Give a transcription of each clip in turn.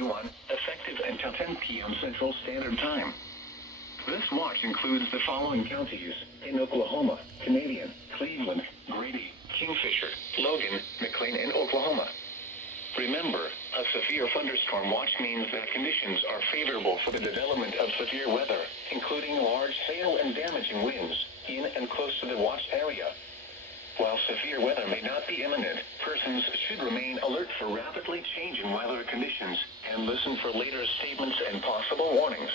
2021, effective until 10 p.m. Central Standard Time. This watch includes the following counties in Oklahoma: Canadian, Cleveland, Grady, Kingfisher, Logan, McLean, and Oklahoma. Remember, a severe thunderstorm watch means that conditions are favorable for the development of severe weather, including large hail and damaging winds, in and close to the watch area. While severe weather may not be imminent, persons should remain alert for rapidly changing weather conditions and listen for later statements and possible warnings.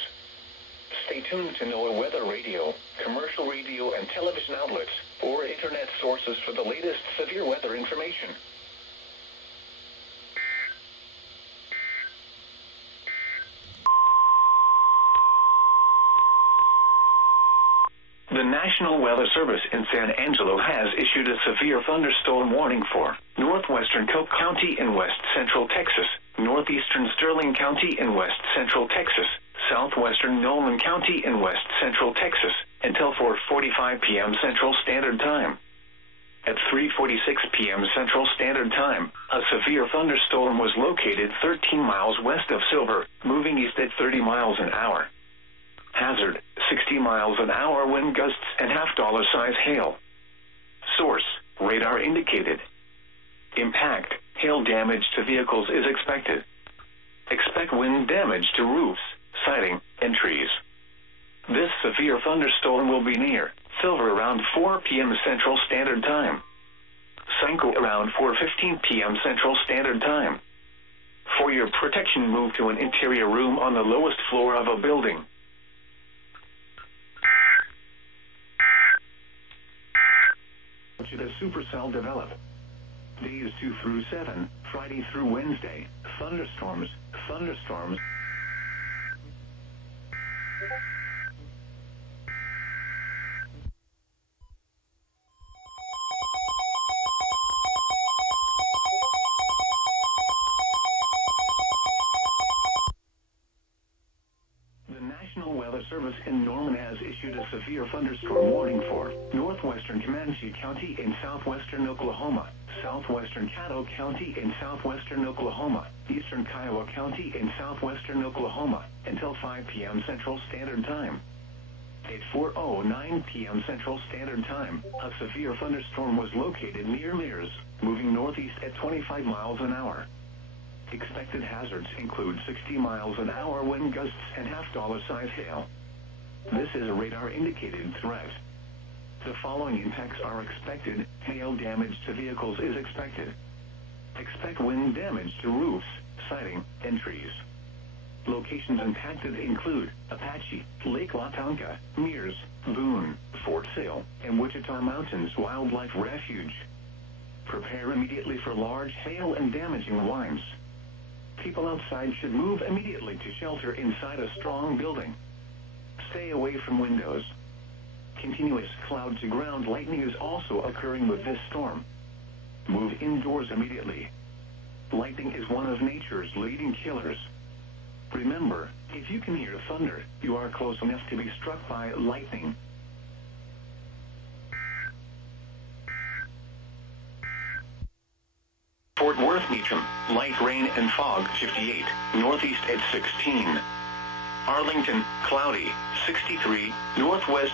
Stay tuned to NOAA weather radio, commercial radio and television outlets, or internet sources for the latest severe weather information. The National Weather Service in San Angelo has issued a severe thunderstorm warning for northwestern Cook County in west central Texas, northeastern Sterling County in west central Texas, southwestern Nolan County in west central Texas, until 4:45 p.m. Central Standard Time. At 3:46 p.m. Central Standard Time, a severe thunderstorm was located 13 miles west of Silver, moving east at 30 miles an hour. Hazard, 60 miles an hour wind gusts and $half size hail. Source, radar indicated. Impact, hail damage to vehicles is expected. Expect wind damage to roofs, siding, and trees. This severe thunderstorm will be near Silver around 4 p.m. Central Standard Time. Sanko around 4:15 p.m. Central Standard Time. For your protection, move to an interior room on the lowest floor of a building. Should a supercell develop? Days 2 through 7, Friday through Wednesday, thunderstorms. The National Weather Service in Norman has issued a severe thunderstorm warning for northwestern Comanche County in southwestern Oklahoma, southwestern Caddo County in southwestern Oklahoma, eastern Kiowa County in southwestern Oklahoma, until 5 p.m. Central Standard Time. At 4:09 p.m. Central Standard Time, a severe thunderstorm was located near Mears, moving northeast at 25 miles an hour. Expected hazards include 60 miles an hour wind gusts and $half size hail. This is a radar-indicated threat. The following impacts are expected. Hail damage to vehicles is expected. Expect wind damage to roofs, siding, and trees. Locations impacted include Apache, Lake Latonka, Mears, Boone, Fort Sale, and Wichita Mountains Wildlife Refuge. Prepare immediately for large hail and damaging winds. People outside should move immediately to shelter inside a strong building. Stay away from windows. Continuous cloud-to-ground lightning is also occurring with this storm. Move indoors immediately. Lightning is one of nature's leading killers. Remember, if you can hear thunder, you are close enough to be struck by lightning. Fort Worth Meacham, light rain and fog 58, northeast at 16. Arlington, cloudy, 63, northwest.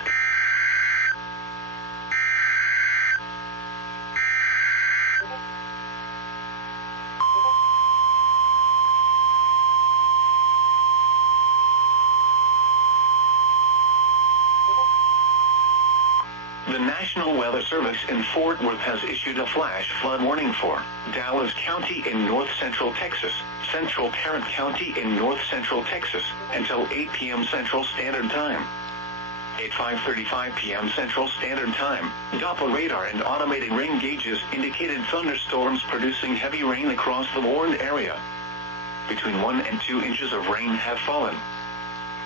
The National Weather Service in Fort Worth has issued a flash flood warning for Dallas County in north central Texas, central Tarrant County in north central Texas, until 8 p.m. Central Standard Time. At 5:35 p.m. Central Standard Time, Doppler radar and automated rain gauges indicated thunderstorms producing heavy rain across the warned area. Between 1 and 2 inches of rain have fallen.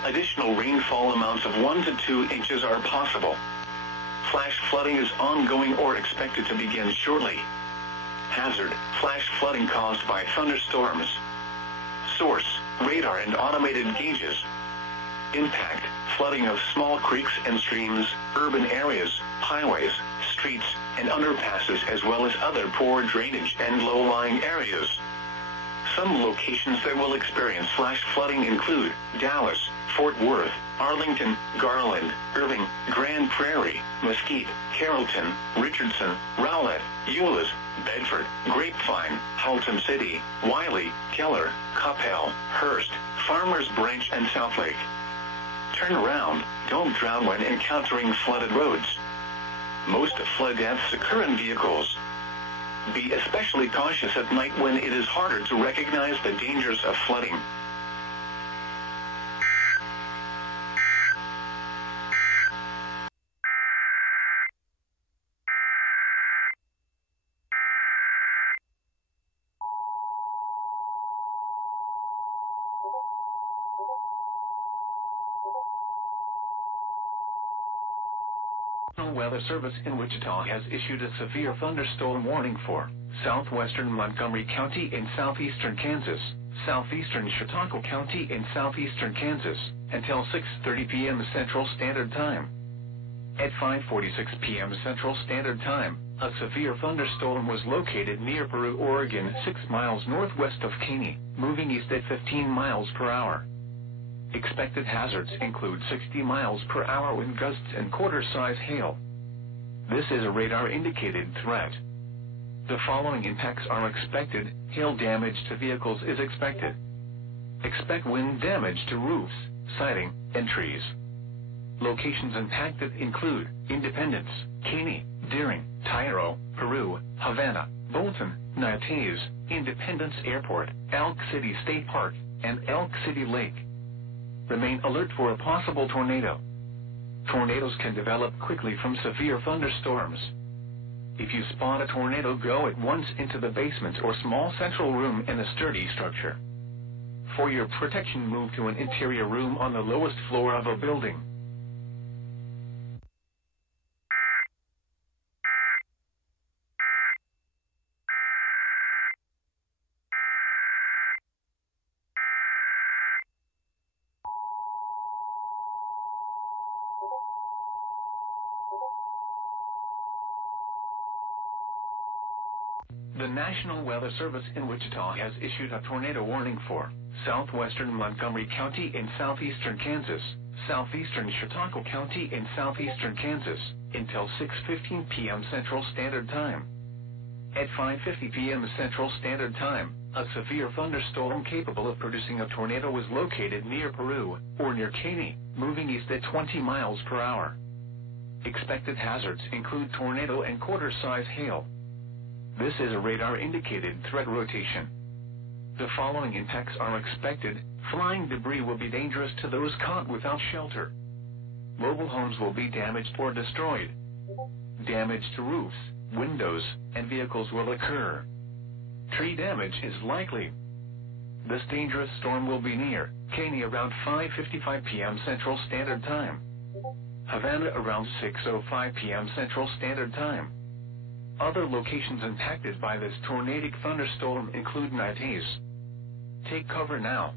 Additional rainfall amounts of 1 to 2 inches are possible. Flash flooding is ongoing or expected to begin shortly. Hazard, flash flooding caused by thunderstorms. Source, radar and automated gauges. Impact, flooding of small creeks and streams, urban areas, highways, streets, and underpasses, as well as other poor drainage and low-lying areas. Some locations that will experience flash flooding include Dallas, Fort Worth, Arlington, Garland, Irving, Grand Prairie, Mesquite, Carrollton, Richardson, Rowlett, Euless, Bedford, Grapevine, Haltom City, Wiley, Keller, Coppell, Hearst, Farmers Branch, and Southlake. Turn around, don't drown when encountering flooded roads. Most flood deaths occur in vehicles. Be especially cautious at night when it is harder to recognize the dangers of flooding. National Weather Service in Wichita has issued a severe thunderstorm warning for southwestern Montgomery County in southeastern Kansas, southeastern Chautauqua County in southeastern Kansas, until 6:30 p.m. Central Standard Time. At 5:46 p.m. Central Standard Time, a severe thunderstorm was located near Peru, Oregon, 6 miles northwest of Caney, moving east at 15 miles per hour. Expected hazards include 60 miles per hour wind gusts and quarter-size hail. This is a radar-indicated threat. The following impacts are expected. Hail damage to vehicles is expected. Expect wind damage to roofs, siding, and trees. Locations impacted include Independence, Caney, Deering, Tyro, Peru, Havana, Bolton, Nates, Independence Airport, Elk City State Park, and Elk City Lake. Remain alert for a possible tornado. Tornadoes can develop quickly from severe thunderstorms. If you spot a tornado, go at once into the basement or small central room in a sturdy structure. For your protection, move to an interior room on the lowest floor of a building. The National Weather Service in Wichita has issued a tornado warning for southwestern Montgomery County in southeastern Kansas, southeastern Chautauqua County in southeastern Kansas, until 6:15 p.m. Central Standard Time. At 5:50 p.m. Central Standard Time, a severe thunderstorm capable of producing a tornado was located near Peru, or near Caney, moving east at 20 miles per hour. Expected hazards include tornado and quarter-size hail. This is a radar-indicated threat rotation. The following impacts are expected. Flying debris will be dangerous to those caught without shelter. Mobile homes will be damaged or destroyed. Damage to roofs, windows, and vehicles will occur. Tree damage is likely. This dangerous storm will be near Caney around 5:55 p.m. Central Standard Time. Havana around 6:05 p.m. Central Standard Time. Other locations impacted by this tornadic thunderstorm include Nates. Take cover now.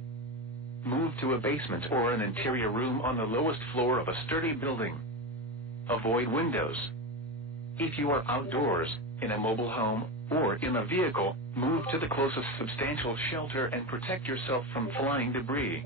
Move to a basement or an interior room on the lowest floor of a sturdy building. Avoid windows. If you are outdoors, in a mobile home, or in a vehicle, move to the closest substantial shelter and protect yourself from flying debris.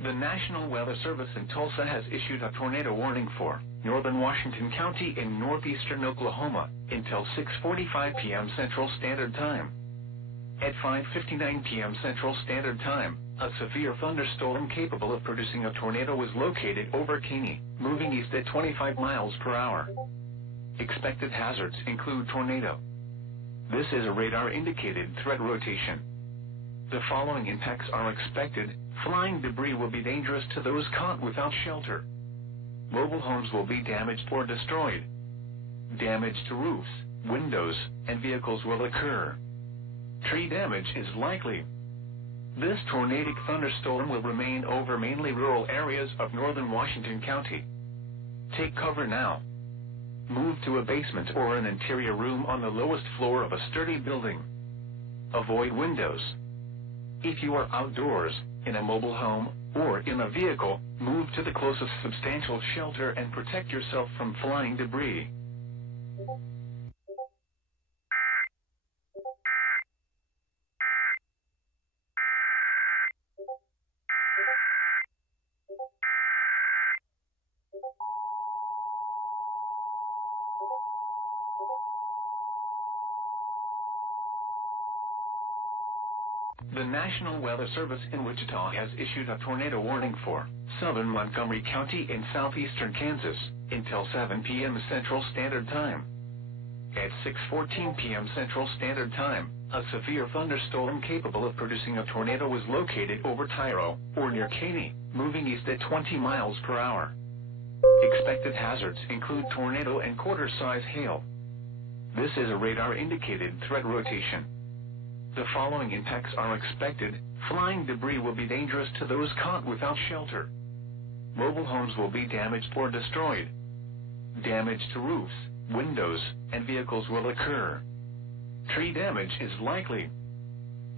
The National Weather Service in Tulsa has issued a tornado warning for northern Washington County in northeastern Oklahoma until 6:45 p.m. Central Standard Time. At 5:59 p.m. Central Standard Time, a severe thunderstorm capable of producing a tornado was located over Caney, moving east at 25 miles per hour. Expected hazards include tornado. This is a radar-indicated threat rotation. The following impacts are expected. Flying debris will be dangerous to those caught without shelter. Mobile homes will be damaged or destroyed. Damage to roofs, windows, and vehicles will occur. Tree damage is likely. This tornadic thunderstorm will remain over mainly rural areas of northern Washington County. Take cover now. move to a basement or an interior room on the lowest floor of a sturdy building. Avoid windows. If you are outdoors, in a mobile home, or in a vehicle, move to the closest substantial shelter and protect yourself from flying debris. The National Weather Service in Wichita has issued a tornado warning for southern Montgomery County in southeastern Kansas until 7 p.m. Central Standard Time. At 6:14 p.m. Central Standard Time, a severe thunderstorm capable of producing a tornado was located over Tyro, or near Caney, moving east at 20 miles per hour. Expected hazards include tornado and quarter-size hail. This is a radar-indicated threat rotation. The following impacts are expected. Flying debris will be dangerous to those caught without shelter. Mobile homes will be damaged or destroyed. Damage to roofs, windows, and vehicles will occur. Tree damage is likely.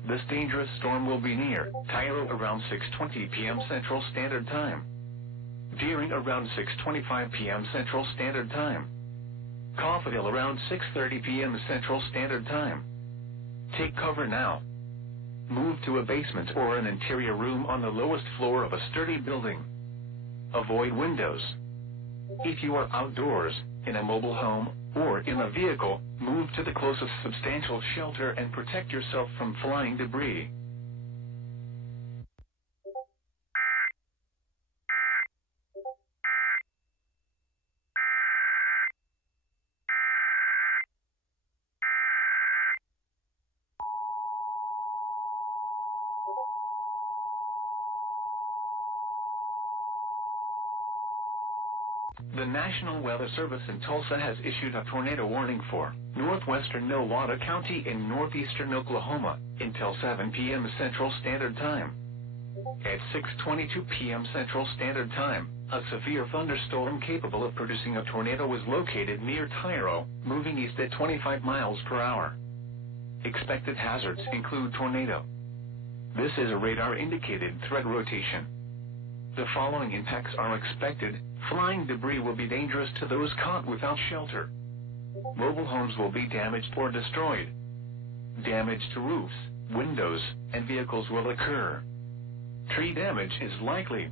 This dangerous storm will be near Tyro around 6:20 p.m. Central Standard Time. Deering around 6:25 p.m. Central Standard Time. Coffeyville around 6:30 p.m. Central Standard Time. Take cover now. Move to a basement or an interior room on the lowest floor of a sturdy building. Avoid windows. If you are outdoors, in a mobile home, or in a vehicle, move to the closest substantial shelter and protect yourself from flying debris. The National Weather Service in Tulsa has issued a tornado warning for northwestern Nowata County in northeastern Oklahoma until 7 p.m. Central Standard Time. At 6:22 p.m. Central Standard Time, a severe thunderstorm capable of producing a tornado was located near Tyro, moving east at 25 miles per hour. Expected hazards include tornado. This is a radar-indicated threat rotation. The following impacts are expected. Flying debris will be dangerous to those caught without shelter. Mobile homes will be damaged or destroyed. Damage to roofs, windows, and vehicles will occur. Tree damage is likely.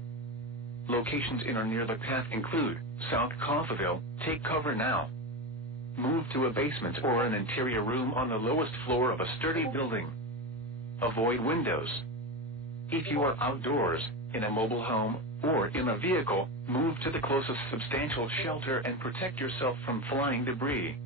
Locations in or near the path include South Coffeyville. Take cover now. Move to a basement or an interior room on the lowest floor of a sturdy building. Avoid windows. If you are outdoors, in a mobile home, or in a vehicle, move to the closest substantial shelter and protect yourself from flying debris.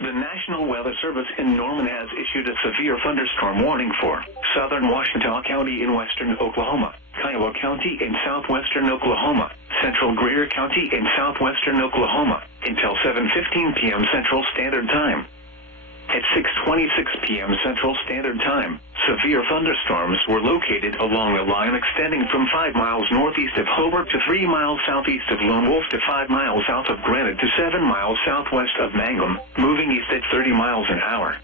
The National Weather Service in Norman has issued a severe thunderstorm warning for southern Ouachita County in western Oklahoma, Kiowa County in southwestern Oklahoma, central Greer County in southwestern Oklahoma, until 7:15 p.m. Central Standard Time. At 6:26 p.m. Central Standard Time, severe thunderstorms were located along a line extending from 5 miles northeast of Hobart to 3 miles southeast of Lone Wolf to 5 miles south of Granite to 7 miles southwest of Mangum, moving east at 30 miles an hour.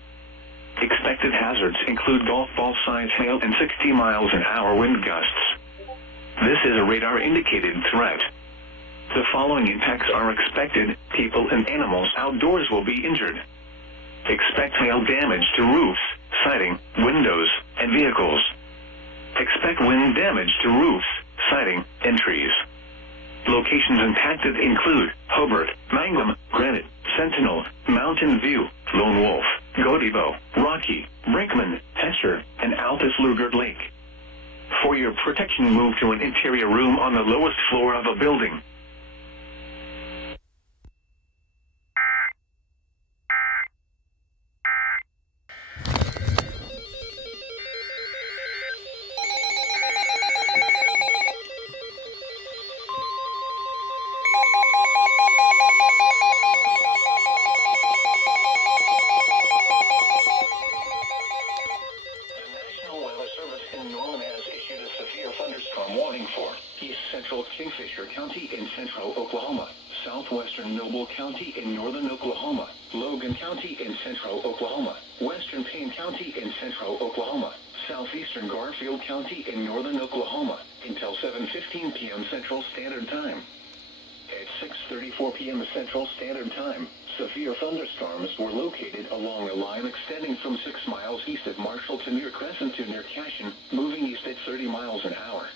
Expected hazards include golf ball-sized hail and 60 miles an hour wind gusts. This is a radar-indicated threat. The following impacts are expected. People and animals outdoors will be injured. Expect hail damage to roofs, siding, windows, and vehicles. Expect wind damage to roofs, siding, and trees. Locations impacted include Hobart, Mangum, Granite, Sentinel, Mountain View, Lone Wolf, Godibo, Rocky, Brinkman, Hester, and Altus Lugard Lake. For your protection, move to an interior room on the lowest floor of a building. County in northern Oklahoma, Logan County in central Oklahoma, western Payne County in central Oklahoma, southeastern Garfield County in northern Oklahoma, until 7:15 p.m. Central Standard Time. At 6:34 p.m. Central Standard Time, severe thunderstorms were located along a line extending from 6 miles east of Marshall to near Crescent to near Cashin, moving east at 30 miles an hour.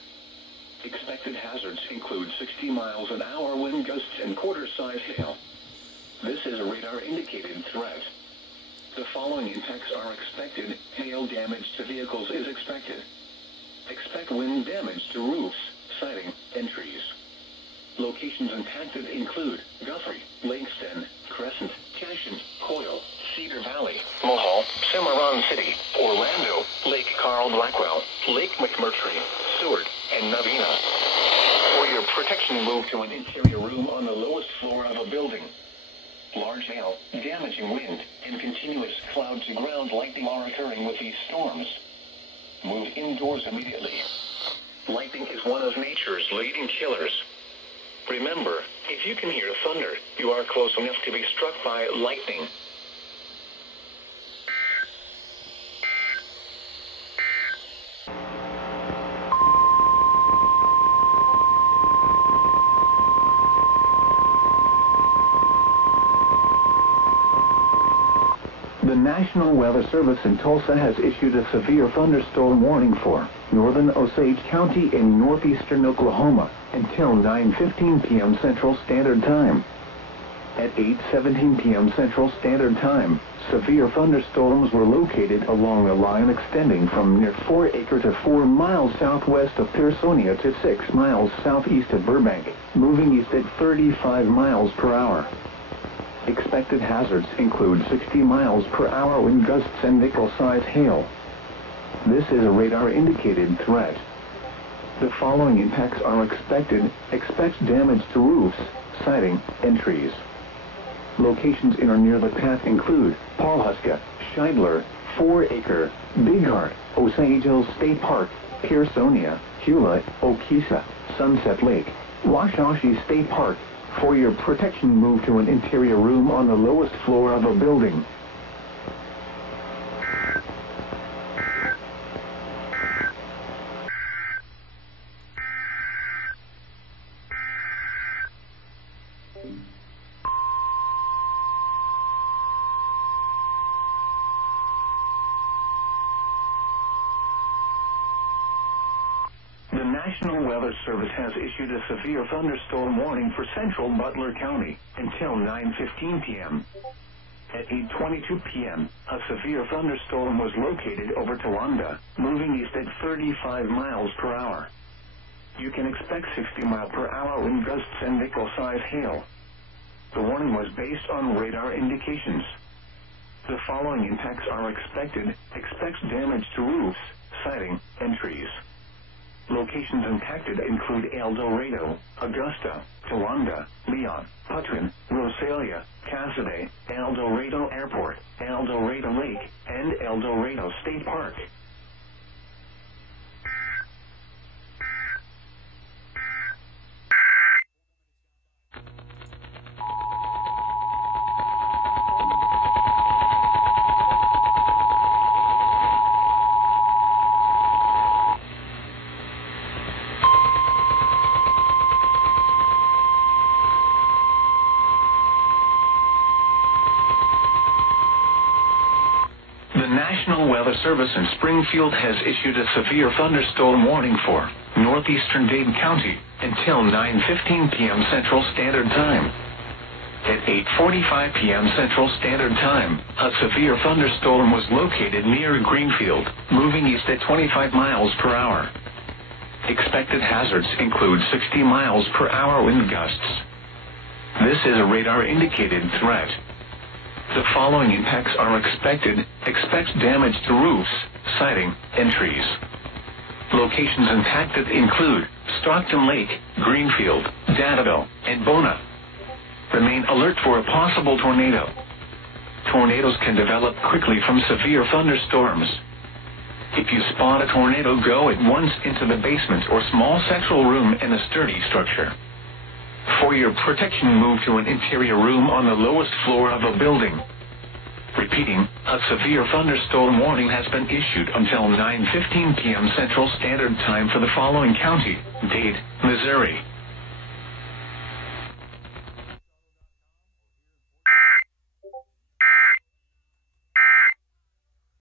Expected hazards include 60 miles an hour wind gusts and quarter-size hail. This is a radar-indicated threat. The following impacts are expected. Hail damage to vehicles is expected. Expect wind damage to roofs, siding, and trees. Locations impacted include Guthrie, Langston, Crescent, Cashin, Coyle, Cedar Valley, Mohall, Cimarron City, Orlando, Lake Carl Blackwell, Lake McMurtry, Seward, and Navina. For your protection, move to an interior room on the lowest floor of a building. Large hail, damaging wind, and continuous cloud-to-ground lightning are occurring with these storms. Move indoors immediately. Lightning is one of nature's leading killers. Remember, if you can hear thunder, you are close enough to be struck by lightning. The National Weather Service in Tulsa has issued a severe thunderstorm warning for northern Osage County in northeastern Oklahoma until 9:15 p.m. Central Standard Time. At 8:17 p.m. Central Standard Time, severe thunderstorms were located along a line extending from near 4 Acre to 4 miles southwest of Pearsonia to 6 miles southeast of Burbank, moving east at 35 miles per hour. Expected hazards include 60 miles per hour wind gusts and nickel-size hail. This is a radar-indicated threat. The following impacts are expected. Expect damage to roofs, siding, and trees. Locations in or near the path include Pawhuska, Scheidler, 4 Acre, Big Heart, Osage Hills State Park, Pearsonia, Hewlett, Okesa, Sunset Lake, Washashi State Park. For your protection, move to an interior room on the lowest floor of a building. The National Weather Service has issued a severe thunderstorm warning for central Butler County until 9:15 p.m. At 8:22 p.m., a severe thunderstorm was located over Towanda, moving east at 35 miles per hour. You can expect 60 mile per hour wind gusts and nickel-size hail. The warning was based on radar indications. The following impacts are expected. Expect damage to roofs, siding, and trees. Locations impacted include El Dorado, Augusta, Towanda, Leon, Putrin, Rosalia, Cassidy, El Dorado Airport, El Dorado Lake, and El Dorado State Park. The National Weather Service in Springfield has issued a severe thunderstorm warning for northeastern Dade County until 9:15 p.m. Central Standard Time. At 8:45 p.m. Central Standard Time, a severe thunderstorm was located near Greenfield, moving east at 25 miles per hour. Expected hazards include 60 miles per hour wind gusts. This is a radar-indicated threat. The following impacts are expected. Expect damage to roofs, siding, and trees. Locations impacted include Stockton Lake, Greenfield, Danville, and Bona. Remain alert for a possible tornado. Tornadoes can develop quickly from severe thunderstorms. If you spot a tornado, go at once into the basement or small central room in a sturdy structure. For your protection, move to an interior room on the lowest floor of a building. Repeating, a severe thunderstorm warning has been issued until 9:15 p.m. Central Standard Time for the following county: Dade, Missouri,